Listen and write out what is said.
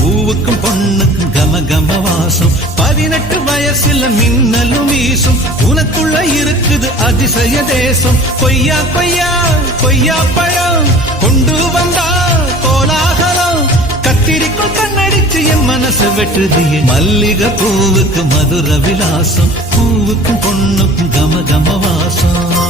பூவுக்கும் பொண்ணுக்கும் கம கம வாசம் 18 வயசுல மின்னலும் வீசும் உனக்குள்ள இருக்குது அதிசய தேசம் கொய்யா கொய்யா கொய்யா பழம் கொண்டு வந்தா கோலாகலம் கத்திரிக்குள் கண்ணடிச்சு என் மனசு வெட்டுது மல்லிகை பூவுக்கு மதுர விலாசம் பூவுக்கும் பொண்ணுக்கும் கம கம வாசம்